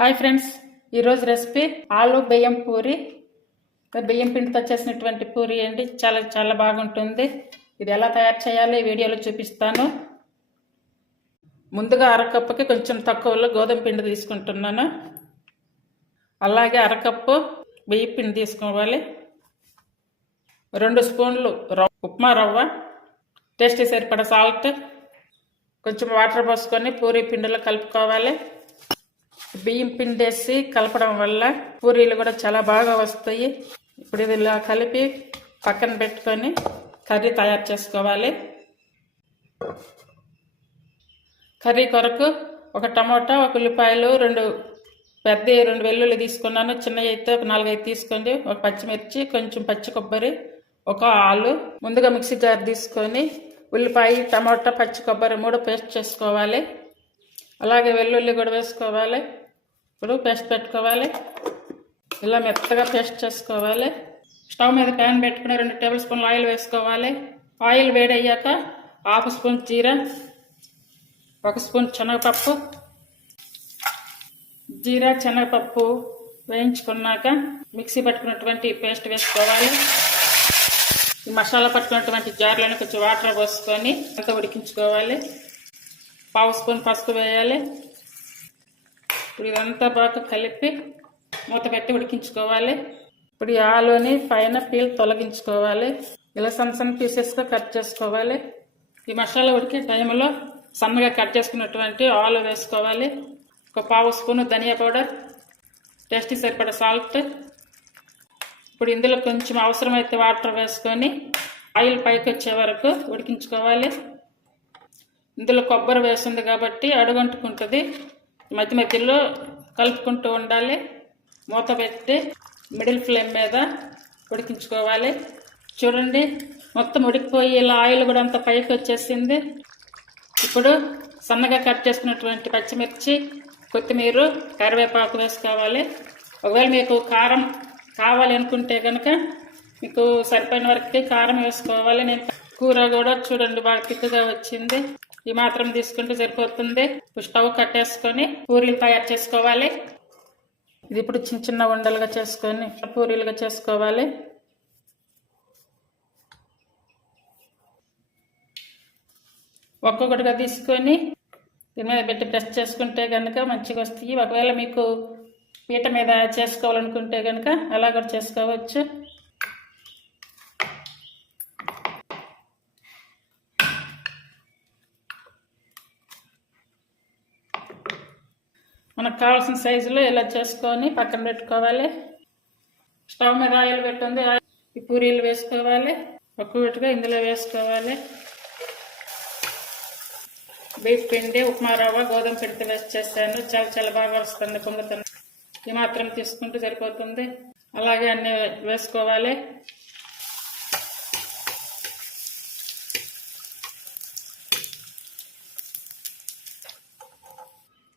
Hi friends, ఈరోజు recipe ఆలు బెయ్యం పూరి. బెయ్యం పిండితో చేసినటువంటి పూరి అండి. చాలా చాలా బాగుంటుంది. ఇది ఎలా తయారు చేయాలో ఈ వీడియోలో చూపిస్తాను. ముందుగా అరకప్పుకి కొంచెం తక్కువలో గోధుమ పిండి తీసుకుంటున్నాను. అలాగే అరకప్పు బియ్యం పిండి తీసుకోవాలి. 2 స్పూన్లు ఉప్మా రవ్వ, టేస్టీ సరిపడా సాల్ట్, కొంచెం వాటర్ పోసుకొని పూరి పిండిలో కలుపుకోవాలి. బియ్యం పిండి వేసి కలపడం వల్ల పూరీలు కూడా చాలా బాగా వస్తాయి. ఇప్పుడు ఇది ఇలా కలిపి పక్కన పెట్టుకొని కర్రీ తయారు చేసుకోవాలి. కర్రీ కొరకు ఒక టమోటా, 1 ఉల్లిపాయలు, 2 వెల్లుల్లి తీసుకున్నాను. చిన్నవి అయితే ఒక 4-5 తీసుకోండి. ఒక పచ్చిమిర్చి, కొంచెం పచ్చి కొబ్బరి, ఒక ఆలు. ముందుగా మిక్సీ జార్ తీసుకొని ఉల్లిపాయ, టమోటా, పచ్చి కొబ్బరి 3 పేస్ట్ చేసుకోవాలి. అలాగే వెల్లుల్లి కూడా వేసుకోవాలి. ఇప్పుడు పేస్ట్ పెట్టుకోవాలి. ఇలా మెత్తగా పేస్ట్ చేసుకోవాలి. స్టవ్ మీద ప్యాన్ పెట్టుకుని 2 టేబుల్ స్పూన్లు ఆయిల్ వేసుకోవాలి. ఆయిల్ వేడయ్యాక 1/2 స్పూన్ జీరా, 1 స్పూన్ శనగపప్పు. జీరా శనగపప్పు వేయించుకున్నాక మిక్సీ పట్టుకున్నటువంటి పేస్ట్ వేసుకోవాలి. ఈ మసాలా పట్టుకున్నటువంటి జార్లను కొంచెం వాటర్ పోసుకొని అంతా ఉడికించుకోవాలి. 1/2 స్పూన్ పసుపు వేయాలి. ఇప్పుడు ఇదంతా బాగా కలిపి మూత పెట్టి ఉడికించుకోవాలి. ఇప్పుడు ఈ ఆలుని పైన పీల్ తొలగించుకోవాలి. ఇలా సన్న పీసెస్గా కట్ చేసుకోవాలి. ఈ మసాలా ఉడికే టైంలో సన్నగా కట్ చేసుకున్నటువంటి ఆలు వేసుకోవాలి. ఒక 1/2 స్పూన్ ధనియా పౌడర్, టేస్టీ సరిపడా సాల్ట్. ఇప్పుడు ఇందులో కొంచెం అవసరమైతే వాటర్ వేసుకొని ఆయిల్ పైకి వచ్చే వరకు ఉడికించుకోవాలి. ఇందులో కొబ్బరి వేస్తుంది కాబట్టి అడుగంటుకుంటుంది. మధ్య మధ్యలో కలుపుకుంటూ ఉండాలి. మూత పెట్టి మిడిల్ ఫ్లేమ్ మీద ఉడికించుకోవాలి. చూడండి, మొత్తం ఉడికిపోయి ఇలా ఆయిల్ కూడా అంత పైకి వచ్చేసింది. ఇప్పుడు సన్నగా కట్ చేసుకున్నటువంటి పచ్చిమిర్చి, కొత్తిమీర, కరివేపాకు వేసుకోవాలి. ఒకవేళ మీకు కారం కావాలి అనుకుంటే కనుక మీకు సరిపోయిన వరకు కారం వేసుకోవాలి. నేను కూర కూడా చూడండి బాగా తిక్కుగా వచ్చింది. ఈ మాత్రం తీసుకుంటే సరిపోతుంది. స్టవ్ కట్టేసుకొని పూరీలు తయారు చేసుకోవాలి. ఇది ఇప్పుడు చిన్న చిన్న ఉండలుగా చేసుకొని పూరీలుగా చేసుకోవాలి. ఒక్కొక్కటిగా తీసుకొని దీని మీద పెట్టి ప్రెస్ చేసుకుంటే కనుక మంచిగా వస్తాయి. ఒకవేళ మీకు పీట మీద చేసుకోవాలనుకుంటే కనుక అలా కూడా చేసుకోవచ్చు. మనకు కావాల్సిన సైజులో ఇలా చేసుకొని పక్కన పెట్టుకోవాలి. స్టవ్ మీద ఆయిల్ పెట్టుంది. ఈ పూరీలు వేసుకోవాలి. ఒక్కొక్కటిగా ఇందులో వేసుకోవాలి. బీఫ్ పిండి, ఉప్మా రవ్వ, గోధుమ పిండితో వేస్ట్ చేశాను. చాలా చాలా బాగా వస్తుంది. పొంగుతుంది. ఈ మాత్రం తీసుకుంటే సరిపోతుంది. అలాగే అన్నీ వేసుకోవాలి.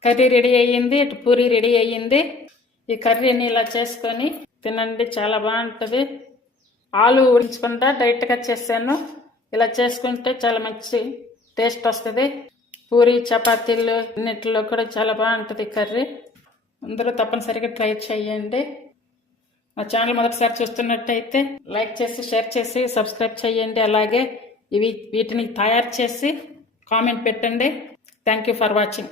కర్రీ రెడీ అయ్యింది. ఇటు పూరి రెడీ అయ్యింది. ఈ కర్రీని ఇలా చేసుకొని తినండి, చాలా బాగుంటుంది. ఆలు ఉడికించకుండా డైరెక్ట్గా చేశాను. ఇలా చేసుకుంటే చాలా మంచి టేస్ట్ వస్తుంది. పూరి, చపాతీలు అన్నిటిలో కూడా చాలా బాగుంటుంది కర్రీ. అందరూ తప్పనిసరిగా ట్రై చేయండి. మా ఛానల్ మొదటిసారి చూస్తున్నట్టయితే లైక్ చేసి, షేర్ చేసి, సబ్స్క్రైబ్ చేయండి. అలాగే వీటిని తయారు చేసి కామెంట్ పెట్టండి. Thank you for watching.